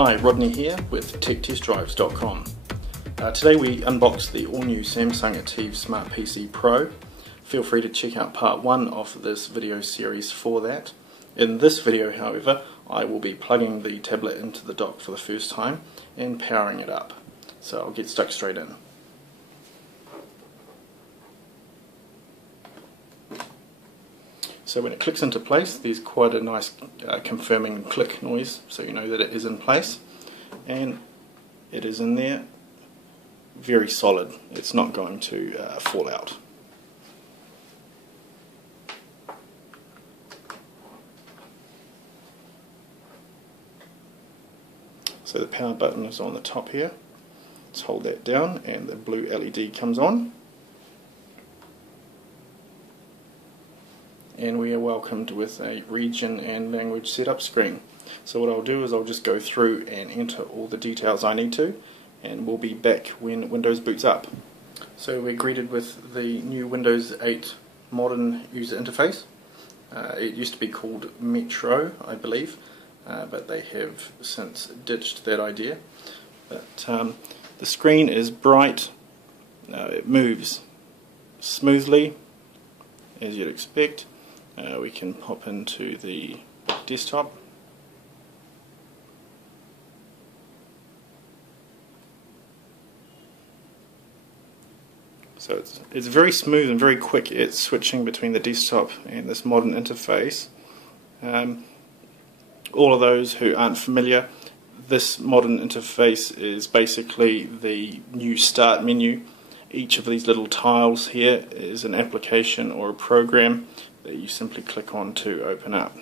Hi, Rodney here with TechTestDrives.com. Today we unbox the all-new Samsung ATIV Smart PC Pro. Feel free to check out part 1 of this video series for that. In this video, however, I will be plugging the tablet into the dock for the first time and powering it up. So I'll get stuck straight in. So when it clicks into place, there's quite a nice confirming click noise, so you know that it is in place, and it is in there, very solid. It's not going to fall out. So the power button is on the top here. Let's hold that down and the blue LED comes on. And we are welcomed with a region and language setup screen. So what I'll do is I'll just go through and enter all the details I need to, and we'll be back when Windows boots up. So we're greeted with the new Windows 8 modern user interface. It used to be called Metro, I believe, but they have since ditched that idea. But the screen is bright, it moves smoothly as you'd expect. We can pop into the desktop. So it's very smooth and very quick at switching between the desktop and this modern interface. All of those who aren't familiar, this modern interface is basically the new start menu. Each of these little tiles here is an application or a program that you simply click on to open up.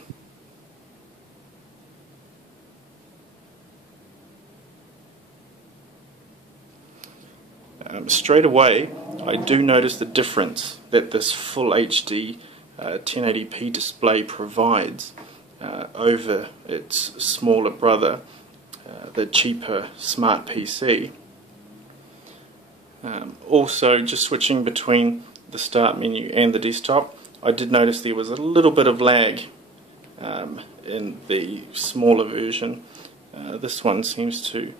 Straight away, I do notice the difference that this full HD 1080p display provides over its smaller brother, the cheaper Smart PC. Also, just switching between the start menu and the desktop, I did notice there was a little bit of lag in the smaller version. This one seems to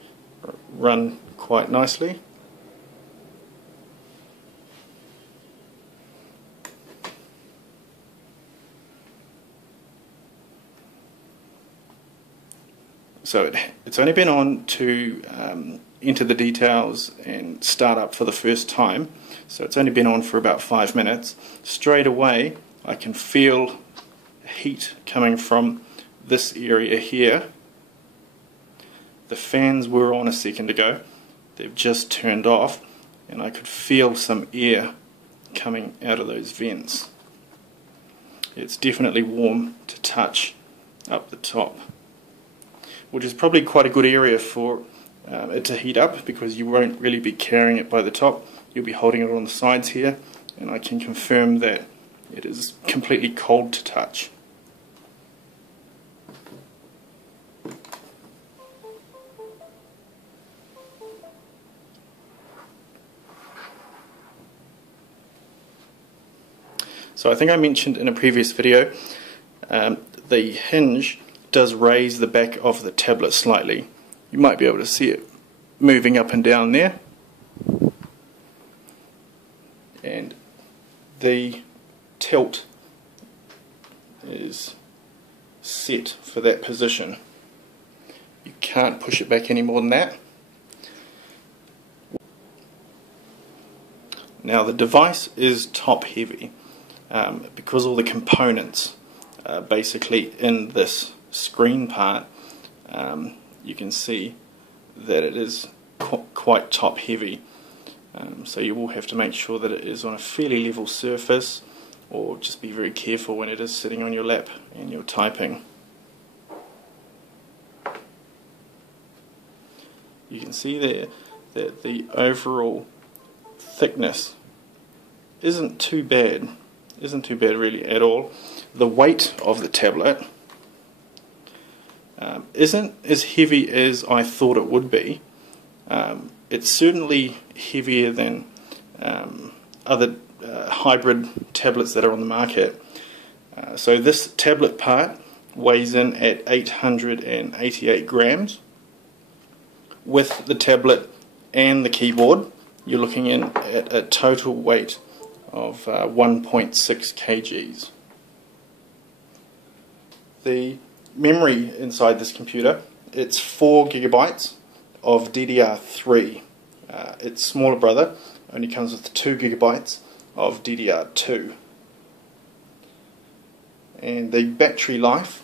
run quite nicely. So it's only been on to enter the details and start up for the first time, so it's only been on for about 5 minutes. Straight away I can feel heat coming from this area here. The fans were on a second ago, they've just turned off, and I could feel some air coming out of those vents. It's definitely warm to touch up the top, which is probably quite a good area for it to heat up, because you won't really be carrying it by the top, you'll be holding it on the sides here, and I can confirm that it is completely cold to touch. So I think I mentioned in a previous video, the hinge does raise the back of the tablet slightly. You might be able to see it moving up and down there, and the tilt is set for that position. You can't push it back any more than that. Now the device is top heavy because all the components are basically in this screen part. You can see that it is quite top heavy, so you will have to make sure that it is on a fairly level surface, or just be very careful when it is sitting on your lap and you're typing. You can see there that the overall thickness isn't too bad really at all. The weight of the tablet isn't as heavy as I thought it would be. It's certainly heavier than other hybrid tablets that are on the market. So this tablet part weighs in at 888 grams, with the tablet and the keyboard, you're looking at a total weight of 1.6 kgs. The memory inside this computer, it's 4 gigabytes of DDR3. Its smaller brother only comes with 2 gigabytes of DDR2. And the battery life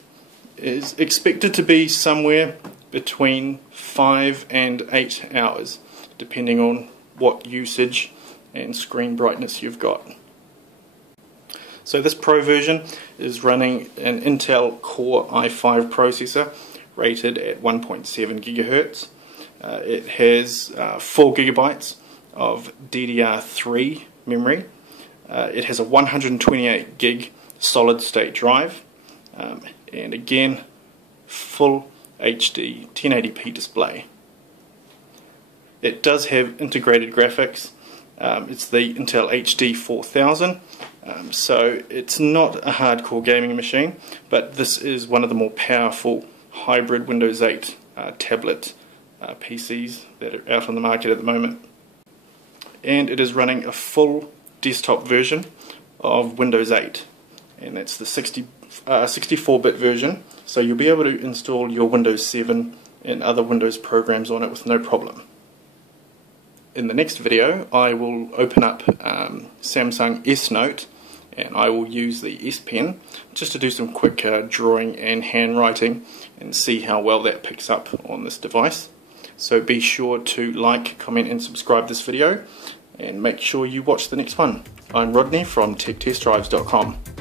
is expected to be somewhere between 5 and 8 hours, depending on what usage and screen brightness you've got. So this Pro version is running an Intel Core i5 processor rated at 1.7 gigahertz. It has 4 gigabytes of DDR3 memory. It has a 128 gig solid state drive, and again, full HD 1080p display. It does have integrated graphics. It's the Intel HD 4000, so it's not a hardcore gaming machine, but this is one of the more powerful hybrid Windows 8 tablet PCs that are out on the market at the moment. And it is running a full desktop version of Windows 8, and that's the 64-bit version, so you'll be able to install your Windows 7 and other Windows programs on it with no problem. In the next video I will open up Samsung S Note, and I will use the S Pen just to do some quick drawing and handwriting and see how well that picks up on this device. So be sure to like, comment and subscribe this video, and make sure you watch the next one. I'm Rodney from TechTestDrives.com.